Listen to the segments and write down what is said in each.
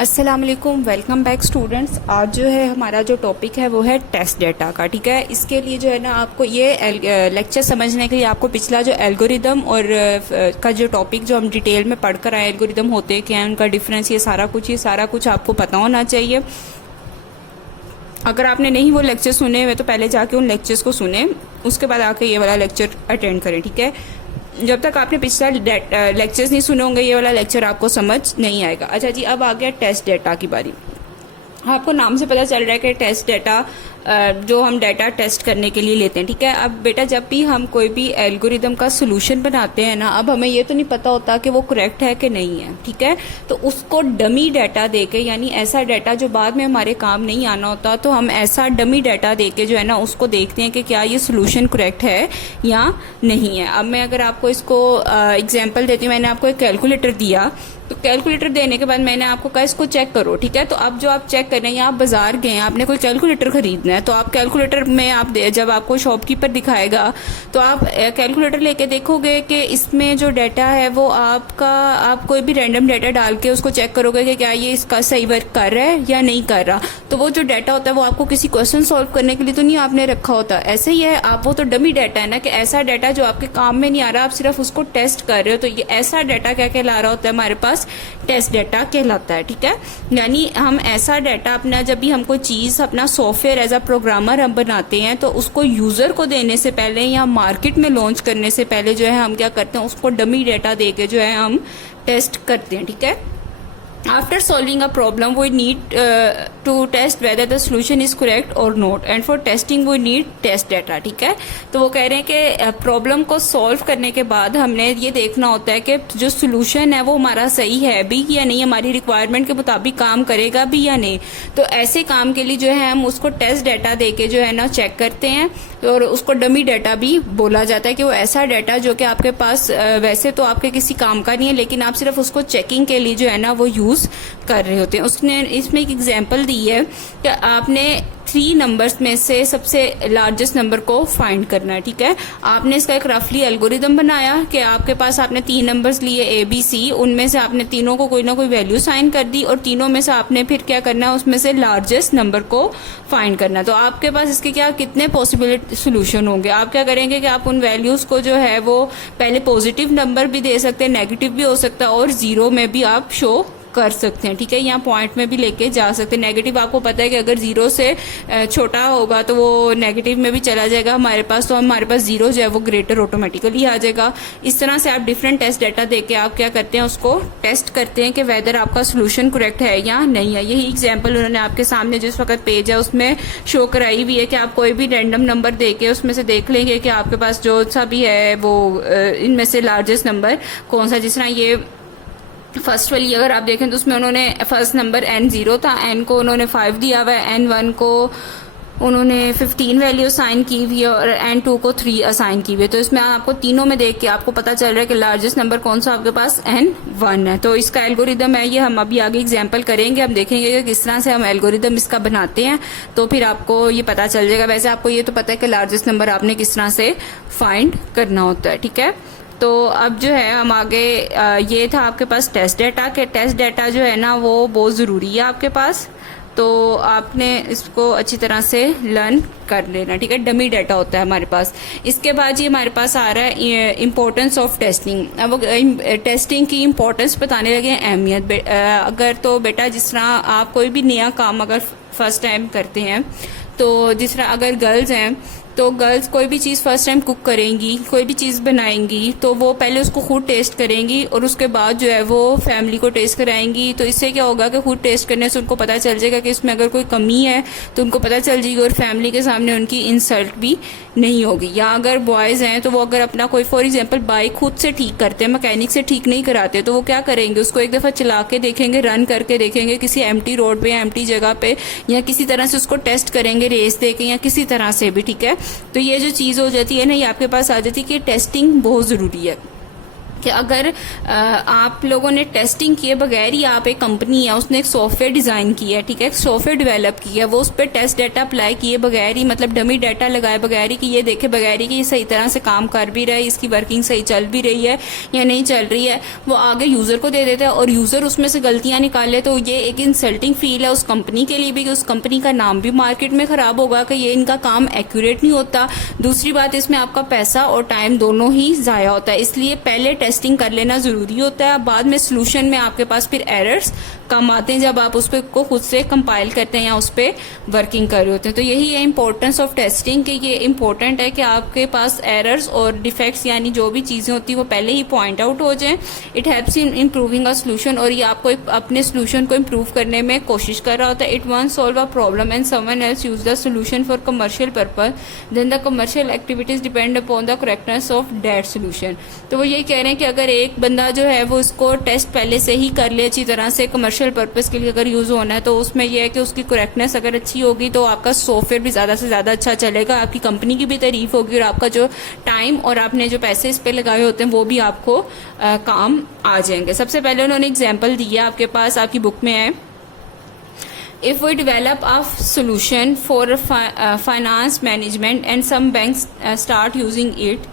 अस्सलाम वालेकुम, welcome back students. आज जो है हमारा जो टॉपिक है वो है टेस्ट डेटा का। ठीक है, इसके लिए जो है ना आपको ये लेक्चर समझने के लिए आपको पिछला जो एल्गोरिदम और का जो टॉपिक जो हम डिटेल में पढ़ कर आए, एल्गोरिदम होते क्या हैं, उनका डिफरेंस, ये सारा कुछ आपको पता होना चाहिए। अगर आपने नहीं वो लेक्चर सुने हुए तो पहले जाके उन लेक्चर्स को सुने, उसके बाद आके ये वाला लेक्चर अटेंड करें। ठीक है, जब तक आपने पिछला लेक्चर्स नहीं सुने होंगे ये वाला लेक्चर आपको समझ नहीं आएगा। अच्छा जी, अब आ गया टेस्ट डेटा की बारी। आपको नाम से पता चल रहा है कि टेस्ट डेटा जो हम डेटा टेस्ट करने के लिए लेते हैं। ठीक है, अब बेटा जब भी हम कोई भी एल्गोरिदम का सोल्यूशन बनाते हैं ना, अब हमें ये तो नहीं पता होता कि वो करेक्ट है कि नहीं है। ठीक है, तो उसको डमी डेटा देके, यानी ऐसा डेटा जो बाद में हमारे काम नहीं आना होता, तो हम ऐसा डमी डेटा देके जो है ना उसको देखते हैं कि क्या ये सोल्यूशन करेक्ट है या नहीं है। अब मैं अगर आपको इसको एग्जाम्पल देती हूँ, मैंने आपको एक कैलकुलेटर दिया, तो कैलकुलेटर देने के बाद मैंने आपको कहा इसको चेक करो। ठीक है, तो अब जो आप चेक कर रहे हैं, आप बाजार गए हैं, आपने कोई कैलकुलेटर खरीदना है, तो आप कैलकुलेटर में आप जब आपको शॉपकीपर दिखाएगा तो आप कैलकुलेटर लेके देखोगे कि इसमें जो डाटा है वो आप कोई भी रैंडम डाटा डाल के उसको चेक करोगे कि क्या ये इसका सही वर्क कर रहा है या नहीं कर रहा। तो वो जो डाटा होता है वो आपको किसी क्वेश्चन सॉल्व करने के लिए तो नहीं आपने रखा होता। ऐसे ही है, आप वो तो डमी डाटा है ना, कि ऐसा डाटा जो आपके काम में नहीं आ रहा, आप सिर्फ उसको टेस्ट कर रहे हो, तो ये ऐसा डाटा क्या कहला रहा होता है हमारे पास, टेस्ट डेटा कहलाता है। ठीक है, यानी हम ऐसा डेटा अपना, जब भी हम कोई चीज अपना सॉफ्टवेयर एज अ प्रोग्रामर हम बनाते हैं, तो उसको यूजर को देने से पहले या मार्केट में लॉन्च करने से पहले जो है हम क्या करते हैं, उसको डमी डेटा देके जो है हम टेस्ट करते हैं। ठीक है, after solving a problem we need to test whether the solution is correct or not, and for testing we need test data। ठीक है, तो वो कह रहे हैं कि प्रॉब्लम को सॉल्व करने के बाद हमने ये देखना होता है कि जो सोल्यूशन है वो हमारा सही है भी या नहीं, हमारी रिक्वायरमेंट के मुताबिक काम करेगा भी या नहीं। तो ऐसे काम के लिए जो है हम उसको टेस्ट डेटा देके जो है ना चेक करते हैं, और उसको डमी डेटा भी बोला जाता है, कि वो ऐसा डेटा जो कि आपके पास वैसे तो आपके किसी काम का नहीं है, लेकिन आप सिर्फ उसको चेकिंग के लिए जो है ना वो यूज कर रहे होते हैं। उसने इसमें एक एग्जांपल दी है कि आपने 3 नंबर्स में से सबसे लार्जेस्ट नंबर को फाइंड करना है। ठीक है, आपने इसका एक रफली एल्गोरिदम बनाया कि आपके पास आपने 3 नंबर्स लिए ए बी सी, उनमें से आपने तीनों को कोई ना कोई वैल्यू साइन कर दी, और तीनों में से आपने फिर क्या करना है, उसमें से लार्जेस्ट नंबर को फाइंड करना है। तो आपके पास इसके क्या कितने पॉसिबिलिटी सोल्यूशन होंगे। आप क्या करेंगे कि आप उन वैल्यूज को जो है वो पहले पॉजिटिव नंबर भी दे सकते हैं, नेगेटिव भी हो सकता है, और जीरो में भी आप शो कर सकते हैं। ठीक है, यहाँ पॉइंट में भी लेके जा सकते हैं। नेगेटिव आपको पता है कि अगर जीरो से छोटा होगा तो वो नेगेटिव में भी चला जाएगा हमारे पास, तो हमारे पास जीरो जो है वो ग्रेटर ऑटोमेटिकली आ जाएगा। इस तरह से आप डिफरेंट टेस्ट डाटा देके आप क्या करते हैं, उसको टेस्ट करते हैं कि वेदर आपका सोल्यूशन करेक्ट है या नहीं है। यही एग्जाम्पल उन्होंने आपके सामने जिस वक्त पेज है उसमें शो कराई हुई है, कि आप कोई भी रैंडम नंबर देके उसमें से देख लेंगे कि आपके पास जो सा भी है वो इनमें से लार्जेस्ट नंबर कौन सा। जिस तरह ये फर्स्ट वाली अगर आप देखें तो उसमें उन्होंने फर्स्ट नंबर n0 था, n को उन्होंने 5 दिया हुआ है, n1 को उन्होंने 15 वैल्यू असाइन की हुई है, और n2 को 3 असाइन की हुई है। तो इसमें आपको तीनों में देख के आपको पता चल रहा है कि लार्जेस्ट नंबर कौन सा आपके पास n1 है। तो इसका एल्गोरिदम है, ये हम अभी आगे एग्जांपल करेंगे, हम देखेंगे कि किस तरह से हम एल्गोरिदम इसका बनाते हैं, तो फिर आपको ये पता चल जाएगा। वैसे आपको ये तो पता है कि लार्जेस्ट नंबर आपने किस तरह से फाइंड करना होता है। ठीक है, तो अब जो है हम आगे, ये था आपके पास टेस्ट डेटा के। टेस्ट डेटा जो है ना वो बहुत ज़रूरी है आपके पास, तो आपने इसको अच्छी तरह से लर्न कर लेना। ठीक है, डमी डाटा होता है हमारे पास। इसके बाद ये हमारे पास आ रहा है इम्पोर्टेंस ऑफ टेस्टिंग। अब टेस्टिंग की इम्पोर्टेंस बताने लगे अहमियत। अगर तो बेटा जिस तरह आप कोई भी नया काम अगर फर्स्ट टाइम करते हैं, तो जिस तरह अगर गर्ल्स हैं तो गर्ल्स कोई भी चीज़ फर्स्ट टाइम कुक करेंगी, कोई भी चीज़ बनाएंगी, तो वो पहले उसको खुद टेस्ट करेंगी और उसके बाद जो है वो फैमिली को टेस्ट कराएंगी। तो इससे क्या होगा कि खुद टेस्ट करने से उनको पता चल जाएगा कि इसमें अगर कोई कमी है तो उनको पता चल जाएगी, और फैमिली के सामने उनकी इंसल्ट भी नहीं होगी। या अगर बॉयज़ हैं तो वो अगर अपना कोई फॉर एग्जाम्पल बाइक खुद से ठीक करते हैं, मैकेनिक से ठीक नहीं कराते, तो वो क्या करेंगे, उसको एक दफ़ा चला के देखेंगे, रन करके देखेंगे किसी एम्प्टी रोड पे या एम्प्टी जगह पे, या किसी तरह से उसको टेस्ट करेंगे रेस देके या किसी तरह से भी। ठीक है, तो ये जो चीज़ हो जाती है ना, ये आपके पास आ जाती है कि टेस्टिंग बहुत ज़रूरी है। कि अगर आप लोगों ने टेस्टिंग किए बगैर ही, आप एक कंपनी है उसने एक सॉफ्टवेयर डिज़ाइन किया है, ठीक है, एक सॉफ्टवेयर डेवलप किया है, वो उस पर टेस्ट डाटा अप्लाई किए बगैर ही, मतलब डमी डाटा लगाए बगैर ही कि ये देखे बगैर ही कि ये सही तरह से काम कर भी रहा है, इसकी वर्किंग सही चल भी रही है या नहीं चल रही है, वो आगे यूज़र को दे देता है और यूज़र उसमें से गलतियाँ निकाल ले, तो ये एक इंसल्टिंग फील है उस कंपनी के लिए भी कि उस कंपनी का नाम भी मार्केट में ख़राब होगा कि ये इनका काम एक्यूरेट नहीं होता। दूसरी बात, इसमें आपका पैसा और टाइम दोनों ही ज़ाया होता है, इसलिए पहले टेस्टिंग कर लेना ज़रूरी होता है। बाद में सोल्यूशन में आपके पास फिर एरर्स कम आते हैं जब आप उस पर को खुद से कंपाइल करते हैं या उस पर वर्किंग कर रहे होते हैं। तो यही है इंपॉर्टेंस ऑफ टेस्टिंग कि ये इंपॉर्टेंट है कि आपके पास एरर्स और डिफेक्ट्स यानी जो भी चीज़ें होती हैं वो पहले ही पॉइंट आउट हो जाएं। It helps in improving a solution, और ये आपको अपने सोल्यूशन को इम्प्रूव करने में कोशिश कर रहा होता है। It once solve a problem and someone else use the solution for commercial purpose, then the commercial activities depend upon the correctness of that solution. तो वो ये कह रहे हैं कि अगर एक बंदा जो है वो इसको टेस्ट पहले से ही कर ले अच्छी तरह से, कमर्शियल पर्पस के लिए अगर यूज़ होना है, तो उसमें यह है कि उसकी करेक्टनेस अगर अच्छी होगी तो आपका सॉफ्टवेयर भी ज़्यादा से ज़्यादा अच्छा चलेगा, आपकी कंपनी की भी तारीफ होगी और आपका जो टाइम और आपने जो पैसे इस पर लगाए होते हैं वो भी आपको काम आ जाएंगे। सबसे पहले उन्होंने एग्जाम्पल दिया, आपके पास आपकी बुक में है, if we develop a solution for finance management and some banks start using it,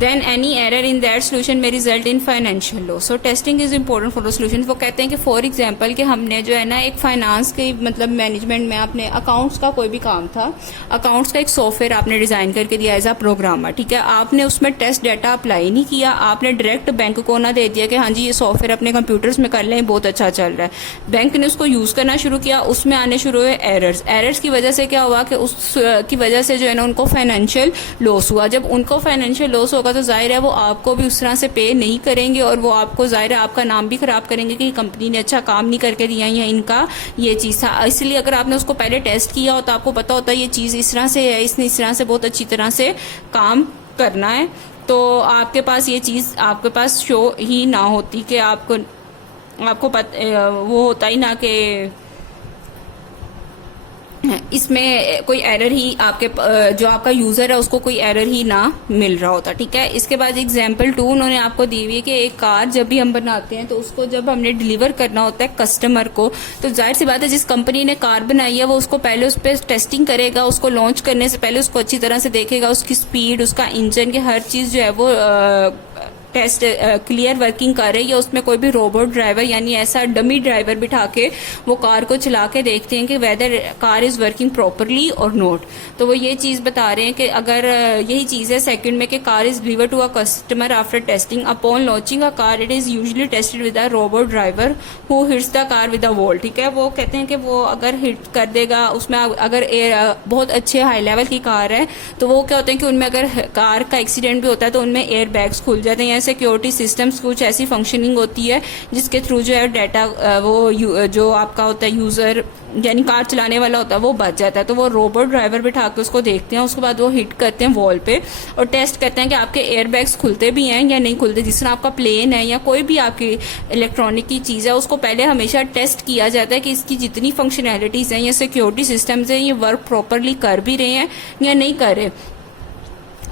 then any error in that solution may result in financial loss. So testing is important for the solution. वो कहते हैं कि for example कि हमने जो है ना एक फाइनेंस के मतलब मैनेजमेंट में आपने अकाउंट्स का कोई भी काम था, अकाउंट्स का एक सॉफ्टवेयर आपने डिज़ाइन करके दिया एज अ प्रोग्रामर, ठीक है, आपने उसमें टेस्ट डाटा अप्लाई नहीं किया, आपने डायरेक्ट बैंक को ना दे दिया कि हाँ जी ये सॉफ्टवेयर अपने कंप्यूटर्स में कर लें, बहुत अच्छा चल रहा है। बैंक ने उसको यूज़ करना शुरू किया, उसमें आने शुरू हुए एरर्स की वजह से क्या हुआ कि उसकी वजह से जो है ना उनको फाइनेंशियल लॉस हुआ। जब उनको फाइनेंशियल लॉस होगा तो जाहिर है वो आपको भी उस तरह से पे नहीं करेंगे और वो आपको जाहिर है आपका नाम भी खराब करेंगे कि कंपनी ने अच्छा काम नहीं करके दिया या इनका ये चीज़ था। इसलिए अगर आपने उसको पहले टेस्ट किया हो तो आपको पता होता है ये चीज़ इस तरह से है, इसने इस तरह से बहुत अच्छी तरह से काम करना है, तो आपके पास ये चीज़ आपके पास शो ही ना होती कि आपको वो होता ही ना कि इसमें कोई एरर ही आपके जो आपका यूज़र है उसको कोई एरर ही ना मिल रहा होता, ठीक है। इसके बाद एग्जाम्पल 2 उन्होंने आपको दी हुई है कि एक कार जब भी हम बनाते हैं तो उसको जब हमने डिलीवर करना होता है कस्टमर को, तो जाहिर सी बात है जिस कंपनी ने कार बनाई है वो उसको पहले उस पर टेस्टिंग करेगा, उसको लॉन्च करने से पहले उसको अच्छी तरह से देखेगा, उसकी स्पीड, उसका इंजन की हर चीज़ जो है वो टेस्ट क्लियर वर्किंग कर रही है, उसमें कोई भी रोबोट ड्राइवर यानी ऐसा डमी ड्राइवर बिठा के वो कार को चला के देखते हैं कि whether car is working properly और नॉट। तो वो ये चीज़ बता रहे हैं कि अगर यही चीज़ है सेकंड में कि car is deliver to a customer after testing, upon launching a car it is usually tested with a robot driver who hits the car with a wall, ठीक है। वो कहते हैं कि वो अगर हिट कर देगा उसमें, अगर बहुत अच्छे हाई लेवल की कार है तो वो क्या होता है कि उनमें अगर कार का एक्सीडेंट भी होता है तो उनमें एयर बैग्स खुल जाते हैं, सिक्योरिटी सिस्टम्स कुछ ऐसी फंक्शनिंग होती है जिसके थ्रू जो है डाटा वो जो आपका होता है यूज़र यानी कार चलाने वाला होता है वो बच जाता है। तो वो रोबोट ड्राइवर बिठा के उसको देखते हैं, उसके बाद वो हिट करते हैं वॉल पे और टेस्ट करते हैं कि आपके एयरबैग्स खुलते भी हैं या नहीं खुलते। जिस तरह आपका प्लेन है या कोई भी आपकी इलेक्ट्रॉनिक की चीज़ है उसको पहले हमेशा टेस्ट किया जाता है कि इसकी जितनी फंक्शनैलिटीज़ हैं या सिक्योरिटी सिस्टम्स हैं ये वर्क प्रॉपरली कर भी रहे हैं या नहीं कर रहे।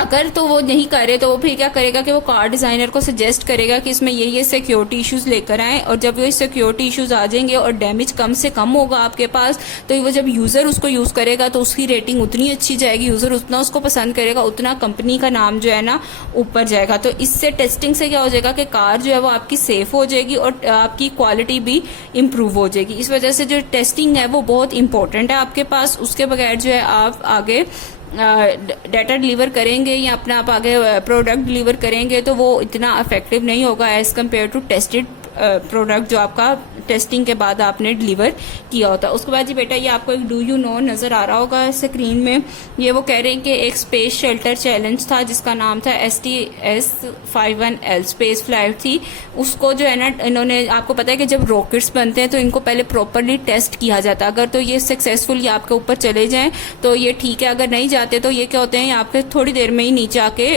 अगर तो वो नहीं करे तो वो फिर क्या करेगा कि वो कार डिज़ाइनर को सजेस्ट करेगा कि इसमें ये सिक्योरिटी इश्यूज लेकर आएँ, और जब वो सिक्योरिटी इश्यूज आ जाएंगे और डैमेज कम से कम होगा आपके पास तो वो जब यूज़र उसको यूज़ करेगा तो उसकी रेटिंग उतनी अच्छी जाएगी, यूज़र उतना उसको पसंद करेगा, उतना कंपनी का नाम जो है ना ऊपर जाएगा। तो इससे टेस्टिंग से क्या हो जाएगा कि कार जो है वो आपकी सेफ हो जाएगी और आपकी क्वालिटी भी इम्प्रूव हो जाएगी। इस वजह से जो टेस्टिंग है वो बहुत इंपॉर्टेंट है आपके पास, उसके बगैर जो है आप आगे डाटा डिलीवर करेंगे या अपना आप आगे प्रोडक्ट डिलीवर करेंगे तो वो इतना इफेक्टिव नहीं होगा as compare to tested product जो आपका टेस्टिंग के बाद आपने डिलीवर किया होता है। उसके बाद जी बेटा ये आपको एक डू यू नो नज़र आ रहा होगा स्क्रीन में, ये वो कह रहे हैं कि एक स्पेस शेल्टर चैलेंज था जिसका नाम था STS-51L स्पेस फ्लाइट थी। उसको जो है ना इन्होंने, आपको पता है कि जब रॉकेट्स बनते हैं तो इनको पहले प्रॉपरली टेस्ट किया जाता है, अगर तो ये सक्सेसफुल आपके ऊपर चले जाएं तो ये ठीक है, अगर नहीं जाते तो ये क्या होते हैं आपके थोड़ी देर में ही नीचे आके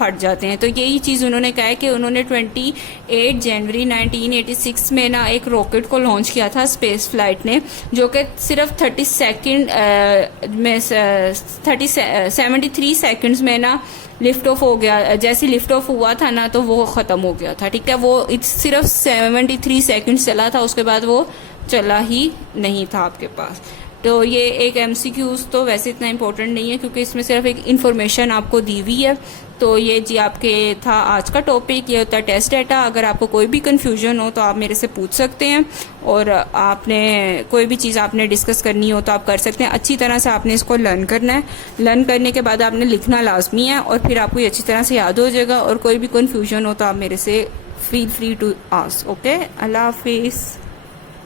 फट जाते हैं। तो यही चीज़ उन्होंने कहा है कि उन्होंने 28 जनवरी 1986 में ना एक रॉकेट रॉकेट को लॉन्च किया था स्पेस फ्लाइट ने, जो कि सिर्फ 30 सेकंड में 73 सेकंड्स में ना लिफ्ट ऑफ हो गया। जैसे लिफ्ट ऑफ हुआ था ना तो वो ख़त्म हो गया था, ठीक है। वो सिर्फ 73 सेकंड्स चला था, उसके बाद वो चला ही नहीं था आपके पास। तो ये एक MCQs तो वैसे इतना इम्पोर्टेंट नहीं है, क्योंकि इसमें सिर्फ एक इन्फॉर्मेशन आपको दी हुई है। तो ये जी आपके था आज का टॉपिक, ये होता है टेस्ट डाटा। अगर आपको कोई भी कन्फ्यूजन हो तो आप मेरे से पूछ सकते हैं, और आपने कोई भी चीज़ आपने डिस्कस करनी हो तो आप कर सकते हैं। अच्छी तरह से आपने इसको लर्न करना है। लर्न करने के बाद आपने लिखना लाजमी है, और फिर आपको ये अच्छी तरह से याद हो जाएगा। और कोई भी कन्फ्यूजन हो तो आप मेरे से feel free to ask. Okay, अल्लाह हाफिज़।